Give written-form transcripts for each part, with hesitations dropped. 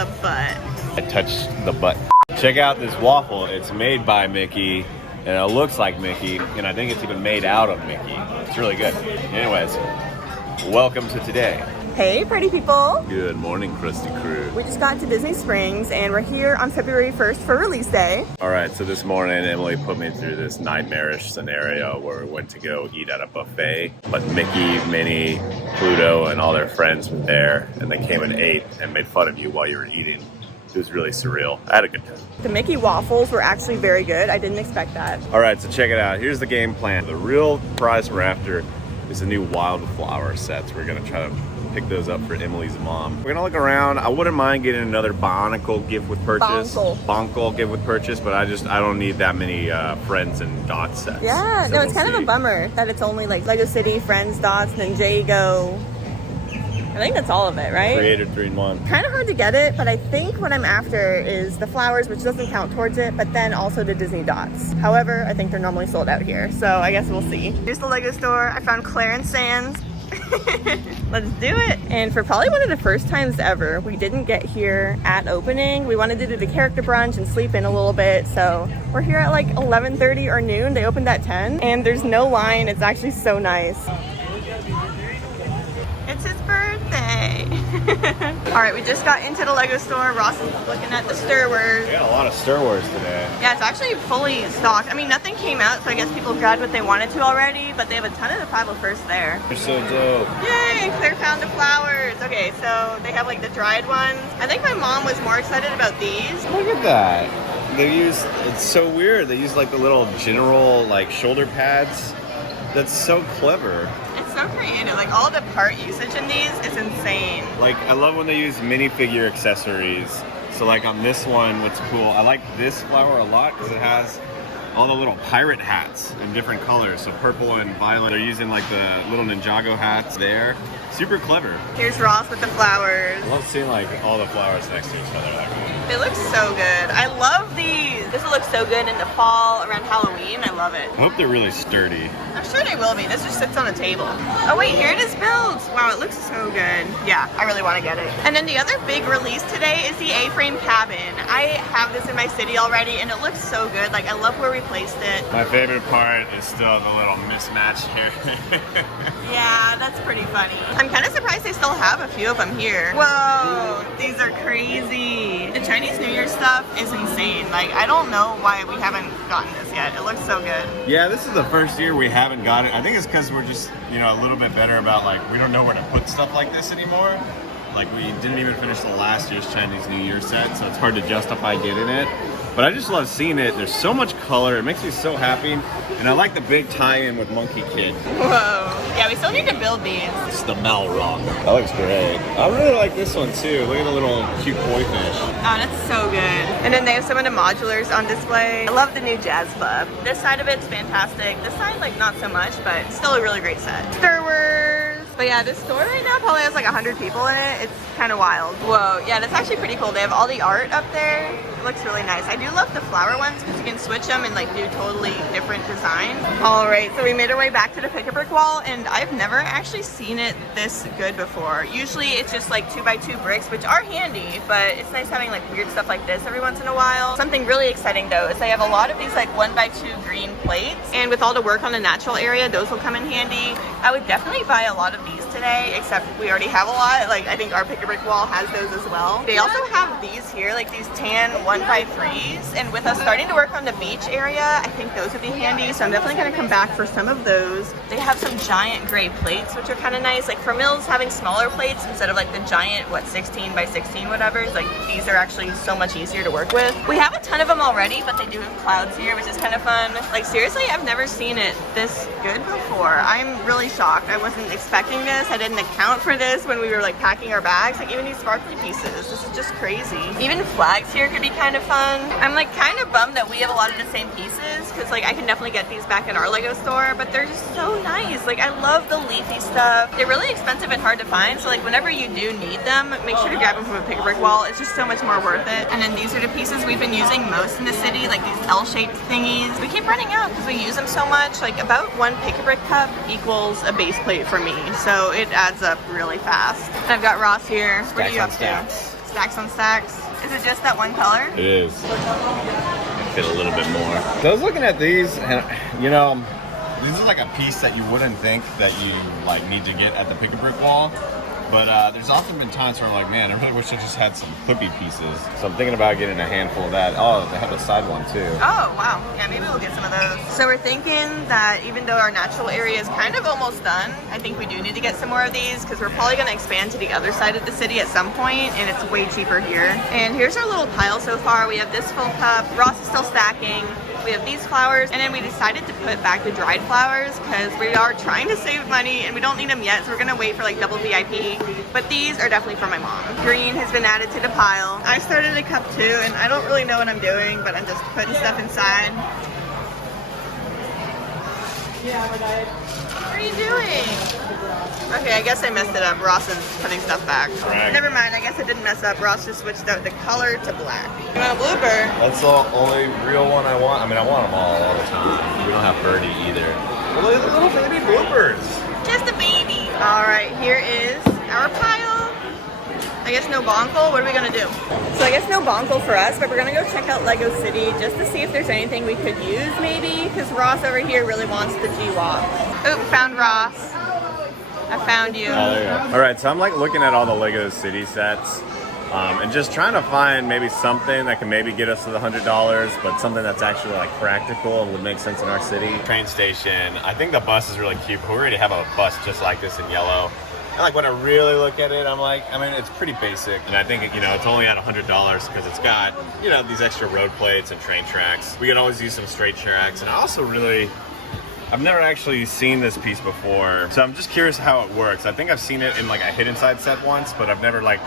the butt. I touched the butt. Check out this waffle. It's made by Mickey, and it looks like Mickey, and I think it's even made out of Mickey. It's really good. Anyways, welcome to today. Hey, party people. Good morning, Krusty Crew. We just got to Disney Springs, and we're here on February 1st for release day. All right, so this morning, Emily put me through this nightmarish scenario where we went to go eat at a buffet, but Mickey, Minnie, Pluto, and all their friends were there, and they came and ate and made fun of you while you were eating. It was really surreal. I had a good time. The Mickey waffles were actually very good. I didn't expect that. All right, so check it out. Here's the game plan. The real prize we're after is the new wildflower sets. We're gonna try to pick those up for Emily's mom. We're gonna look around. I wouldn't mind getting another Bonicle gift with purchase. Bonkle gift with purchase, but I don't need that many Friends and Dots sets. Yeah, so no, it's kind of a bummer that it's only like Lego City, Friends, Dots, and then Jago. I think that's all of it, right? Creator 3-in-1. Kind of hard to get it, but I think what I'm after is the flowers, which doesn't count towards it, but then also the Disney Dots. However, I think they're normally sold out here, so I guess we'll see. Here's the Lego store. I found Clarence Sands. Let's do it. And for probably one of the first times ever, we didn't get here at opening. We wanted to do the character brunch and sleep in a little bit, so we're here at like 11:30 or noon. They opened at 10, and there's no line. It's actually so nice. It's his birthday. All right, we just got into the Lego store. Ross is looking at the Star Wars. We got a lot of Star Wars today. Yeah, it's actually fully stocked. I mean, nothing came out, so I guess people grabbed what they wanted to already, but they have a ton of the 501st there. They're so dope. Yay, Claire found the flowers. Okay, so they have like the dried ones. I think my mom was more excited about these. Look at that. It's so weird. They use like the little general like shoulder pads. That's so clever. It's so creative. Like all the part usage in these is insane. Like I love when they use minifigure accessories. So like on this one, what's cool, I like this flower a lot because it has all the little pirate hats in different colors. So purple and violet. They're using like the little Ninjago hats there. Super clever. Here's Ross with the flowers. I love seeing like all the flowers next to each other like that. They look so good. I love these. This will look so good in the fall around Halloween. I love it. I hope they're really sturdy. I'm sure they will be. This just sits on a table. Oh wait, here it is built. Wow, it looks so good. Yeah, I really want to get it. And then the other big release today is the A-frame cabin. I have this in my city already and it looks so good. Like I love where we placed it. My favorite part is still the little mismatch here. Yeah, that's pretty funny. I'm kind of surprised they still have a few of them here. Whoa, these are crazy. The Chinese New Year stuff is insane. Like, I don't know why we haven't gotten this yet. It looks so good. Yeah, this is the first year we haven't got it. I think it's because we're just, a little bit better about, like, we don't know where to put stuff like this anymore. Like, we didn't even finish the last year's Chinese New Year set, so it's hard to justify getting it. But I just love seeing it. There's so much color. It makes me so happy. And I like the big tie-in with Monkey Kid. Whoa. Yeah, we still need to build these. It's the Balrog. That looks great. I really like this one too. Look at the little cute koi fish. Oh, that's so good. And then they have some of the modulars on display. I love the new Jazz Club. This side of it's fantastic. This side, like, not so much, but still a really great set. Star Wars. But yeah, this store right now probably has like 100 people in it. It's kind of wild. Whoa, yeah, that's actually pretty cool. They have all the art up there. It looks really nice. I do love the flower ones because you can switch them and like do totally different designs. All right, so we made our way back to the pick-a-brick wall, and I've never actually seen it this good before. Usually it's just like 2x2 bricks, which are handy, but it's nice having like weird stuff like this every once in a while. Something really exciting though is they have a lot of these like 1x2 green plates, and with all the work on the natural area, those will come in handy. I would definitely buy a lot of these today, except we already have a lot. Like I think our pick-a-brick wall has those as well. They also have these here, like these tan 1x3s, and with us starting to work on the beach area, I think those would be handy, so I'm definitely gonna come back for some of those. They have some giant gray plates, which are kind of nice. Like for Mills, having smaller plates instead of like the giant, 16x16 whatever, like these are actually so much easier to work with. We have a ton of them already, but they do have clouds here, which is kind of fun. Like seriously, I've never seen it this good before. I'm really shocked. I wasn't expecting this. I didn't account for this when we were like packing our bags. Like even these sparkly pieces, this is just crazy. Even flags here could be kind of fun. I'm like kind of bummed that we have a lot of the same pieces, because like I can definitely get these back in our Lego store, but they're just so nice. Like I love the leafy stuff. They're really expensive and hard to find, so like whenever you do need them, make sure to grab them from a pick-a-brick wall. It's just so much more worth it. And then these are the pieces we've been using most in the city, like these L-shaped thingies. We keep running out because we use them so much. Like about one pick-a-brick cup equals a base plate for me, so it adds up really fast. And I've got Ross here. What are you up to? stacks on stacks. Is it just that one color? It is. Fit a little bit more. So I was looking at these, and you know, this is like a piece that you wouldn't think that you like need to get at the pick-a-brick wall. But there's often been times where I'm like, man, I really wish I just had some clippy pieces. So I'm thinking about getting a handful of that. Oh, they have a side one too. Oh, wow. Yeah, maybe we'll get some of those. So we're thinking that even though our natural area is kind of almost done, I think we do need to get some more of these because we're probably going to expand to the other side of the city at some point, and it's way cheaper here. And here's our little pile so far. We have this full cup. Ross is still stacking. We have these flowers, and then we decided to put back the dried flowers because we are trying to save money and we don't need them yet, so we're gonna wait for like double VIP. But these are definitely for my mom. Green has been added to the pile. I started a cup too, and I don't really know what I'm doing, but I'm just putting stuff inside. What are you doing? Okay, I guess I messed it up. Ross is putting stuff back. Right. Never mind, I guess I didn't mess up. Ross just switched out the color to black. You want a bluebird? That's the only real one I want. I mean, I want them all the time. We don't have Birdie either. Well, look at the little baby bluebirds. Just a baby. All right, here is our pile. I guess no bonkle. What are we gonna do? So I guess no bonkle for us, but we're gonna go check out Lego City just to see if there's anything we could use maybe, because Ross over here really wants the G-Walk. Oh, found Ross. I found you. Oh, there you go. All right, so I'm like looking at all the Lego City sets and just trying to find maybe something that can maybe get us to the $100, but something that's actually like practical and would make sense in our city. Train station. I think the bus is really cute, but we already have a bus just like this in yellow. And like when I really look at it, I'm like, I mean, it's pretty basic. And I think, you know, it's only at $100 because it's got, you know, these extra road plates and train tracks. We could always use some straight tracks. And I also really, I've never actually seen this piece before, so I'm just curious how it works. I think I've seen it in like a hidden side set once, but I've never like,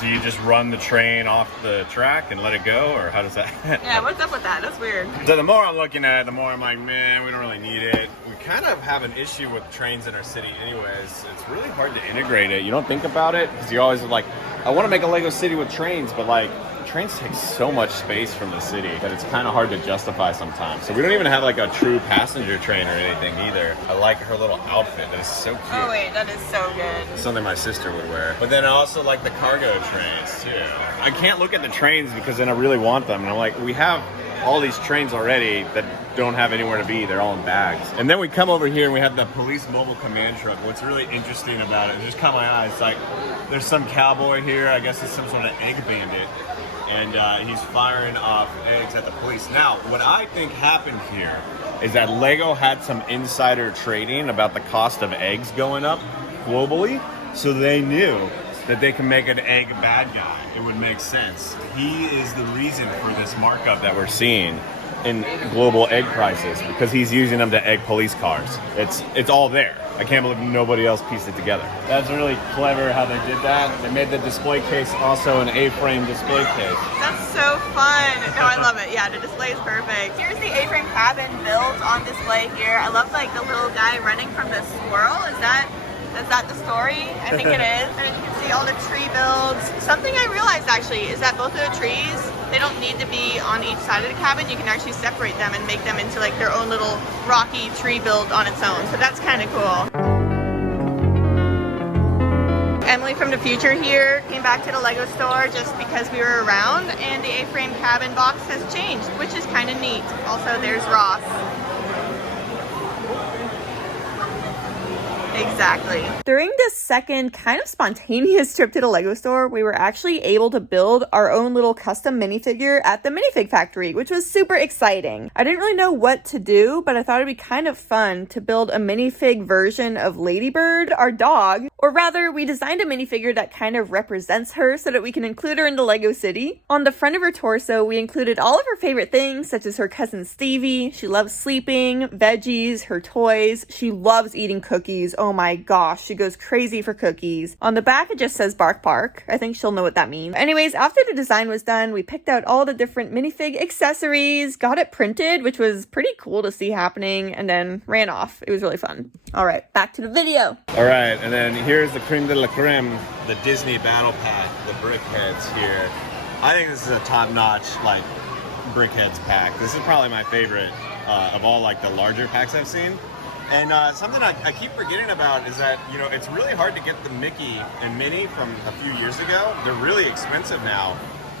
do you just run the train off the track and let it go, or how does that? Yeah, what's up with that? That's weird. So the more I'm looking at it, the more I'm like, man, we don't really need it. We kind of have an issue with trains in our city anyways. It's really hard to integrate it. You don't think about it, because you always like, I want to make a Lego city with trains, but like, trains take so much space from the city that it's kind of hard to justify sometimes. So we don't even have like a true passenger train or anything either. I like her little outfit. That is so cute. Oh wait, that is so good. It's something my sister would wear. But then I also like the cargo trains too. I can't look at the trains because then I really want them. And I'm like, we have all these trains already that don't have anywhere to be. They're all in bags. And then we come over here and we have the police mobile command truck. What's really interesting about it, just caught my eye, it's like there's some cowboy here. I guess it's some sort of egg bandit. And he's firing off eggs at the police. Now, what I think happened here is that Lego had some insider trading about the cost of eggs going up globally, so they knew that they can make an egg bad guy. It would make sense. He is the reason for this markup that we're seeing in global egg prices, because he's using them to egg police cars. It's all there. I can't believe nobody else pieced it together. That's really clever how they did that. They made the display case also an A-frame display case. That's so fun. No, I love it. Yeah, the display is perfect. Here's the A-frame cabin built on display here. I love like the little guy running from the squirrel. Is that the story? I think it is. And you can see all the tree builds. Something I realized actually is that both of the trees, they don't need to be on each side of the cabin. You can actually separate them and make them into like their own little rocky tree build on its own. So that's kind of cool. Emily from the future here came back to the Lego store just because we were around, and the A-frame cabin box has changed, which is kind of neat. Also, there's Ross. Exactly. During this second kind of spontaneous trip to the Lego store, we were actually able to build our own little custom minifigure at the minifig factory, which was super exciting. I didn't really know what to do, but I thought it'd be kind of fun to build a minifig version of Ladybird, our dog. Or rather, we designed a minifigure that kind of represents her so that we can include her in the Lego city. On the front of her torso, we included all of her favorite things, such as her cousin Stevie. She loves sleeping, veggies, her toys. She loves eating cookies. Oh my gosh, she goes crazy for cookies. On the back, it just says Bark Bark. I think she'll know what that means. Anyways, after the design was done, we picked out all the different minifig accessories, got it printed, which was pretty cool to see happening, and then ran off. It was really fun. All right, back to the video. All right, and then here's the creme de la creme, the Disney Battlepack, the Brickheadz here. I think this is a top-notch, like, Brickheadz pack. This is probably my favorite of all, like, the larger packs I've seen. And something I keep forgetting about is that, you know, it's really hard to get the Mickey and Minnie from a few years ago. They're really expensive now.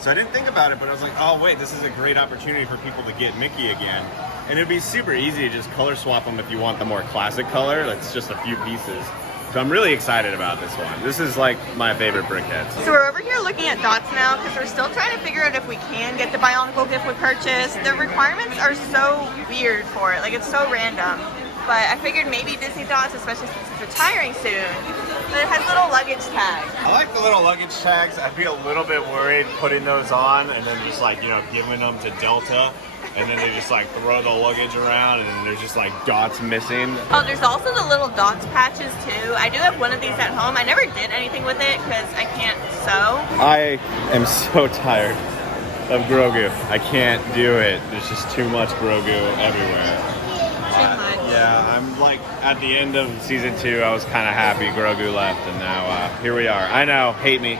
So I didn't think about it, but I was like, oh wait, this is a great opportunity for people to get Mickey again. And it'd be super easy to just color swap them if you want the more classic color. That's just a few pieces. So I'm really excited about this one. This is like my favorite Brickheadz. So we're over here looking at dots now because we're still trying to figure out if we can get the Bionicle gift with purchase. The requirements are so weird for it, like it's so random. But I figured maybe Disney dots, especially since it's retiring soon. But it has little luggage tags. I like the little luggage tags. I'd be a little bit worried putting those on and then just like, you know, giving them to Delta. And then they just like throw the luggage around and then there's just like dots missing. Oh, there's also the little dots patches too. I do have one of these at home. I never did anything with it because I can't sew. I am so tired of Grogu. I can't do it. There's just too much Grogu everywhere. Yeah, I'm like at the end of season 2, I was kind of happy Grogu left, and now here we are. I know, hate me,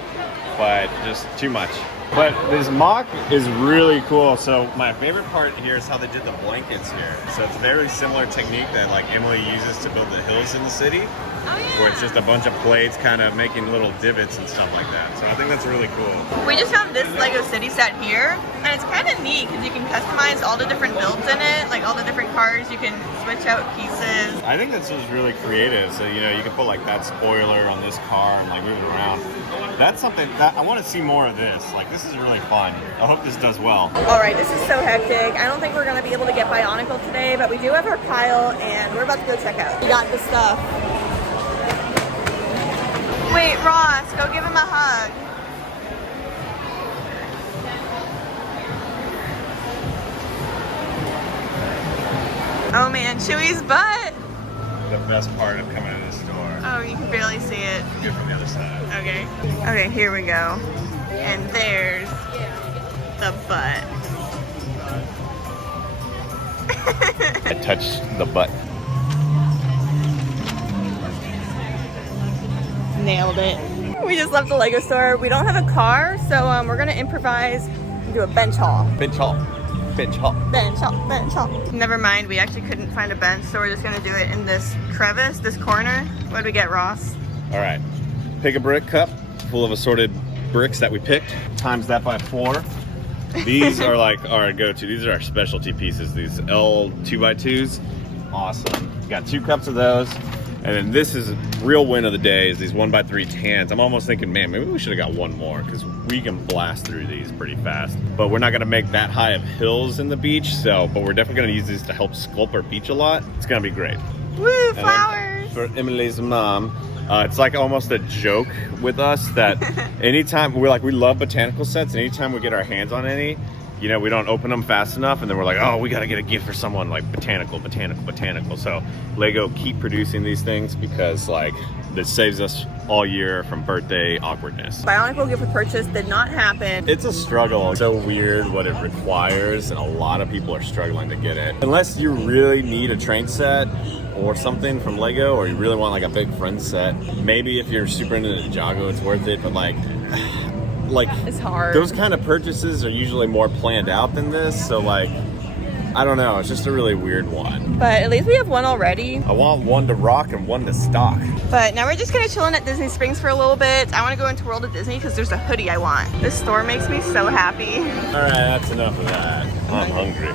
but just too much. But this mock is really cool. So my favorite part here is how they did the blankets here. So it's a very similar technique that like Emily uses to build the hills in the city. Oh, yeah. Where it's just a bunch of plates kind of making little divots and stuff like that. So I think that's really cool. We just found this Lego city set here, and it's kind of neat because you can customize all the different builds in it, like all the different cars. You can switch out pieces. I think this is really creative. So, you know, you can put like that spoiler on this car and like move it around. That's something that I want to see more of this. Like, this is really fun. I hope this does well. All right, this is so hectic. I don't think we're going to be able to get Bionicle today, but we do have our pile, and we're about to go check out. We got the stuff. Wait, Ross, go give him a hug. Oh man, Chewy's butt. The best part of coming to the store. Oh, you can barely see it. Good from the other side. Okay. Okay, here we go. And there's the butt. I touched the butt. Nailed it. We just left the Lego store. We don't have a car, so we're gonna improvise and do a bench haul. Bench haul. Bench haul. Bench haul. Bench haul. Never mind, we actually couldn't find a bench, so we're just gonna do it in this crevice, this corner. What did we get, Ross? All right. Pick a brick cup full of assorted bricks that we picked. Times that by 4. These are like our go-to. These are our specialty pieces. These L 2x2s. Awesome. Got 2 cups of those. And then this is real win of the day is these 1x3 tans. I'm almost thinking, man, maybe we should have got one more because we can blast through these pretty fast. But we're not gonna make that high of hills in the beach, but we're definitely gonna use these to help sculpt our beach a lot. It's gonna be great. Woo, flowers! For Emily's mom, it's like almost a joke with us that anytime we love botanical sets, and anytime we get our hands on any, you know, we don't open them fast enough, and then we're like, oh, we gotta get a gift for someone like botanical. So Lego, keep producing these things because like this saves us all year from birthday awkwardness. Bionicle gift with purchase did not happen. It's a struggle. It's so weird what it requires, and a lot of people are struggling to get it. Unless you really need a train set or something from Lego, or you really want like a big friend set, maybe if you're super into Ninjago, it's worth it, but like it's hard. Those kind of purchases are usually more planned out than this, so like, I don't know, it's just a really weird one. But at least we have one already. I want one to rock and one to stock. But now we're just gonna chill in at Disney Springs for a little bit. I wanna go into World of Disney because there's a hoodie I want. This store makes me so happy. All right, that's enough of that. I'm hungry.